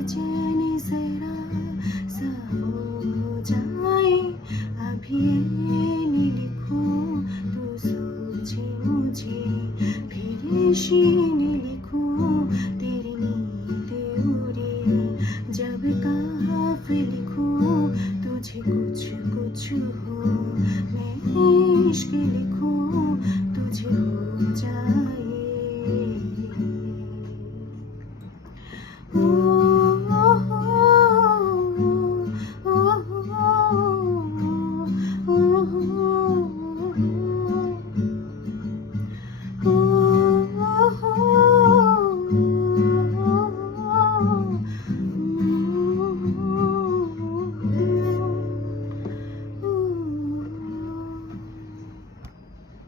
चैन जरा सा हो जाए, अभी ये नहीं लिखूं तो सोचे मुझे, फिर शीन लिखूं तेरी नींद उड़े, जब काफ लिखूं तुझे कुछ कुछ हो, मैं इश्क लिखूं तुझे हो जाए।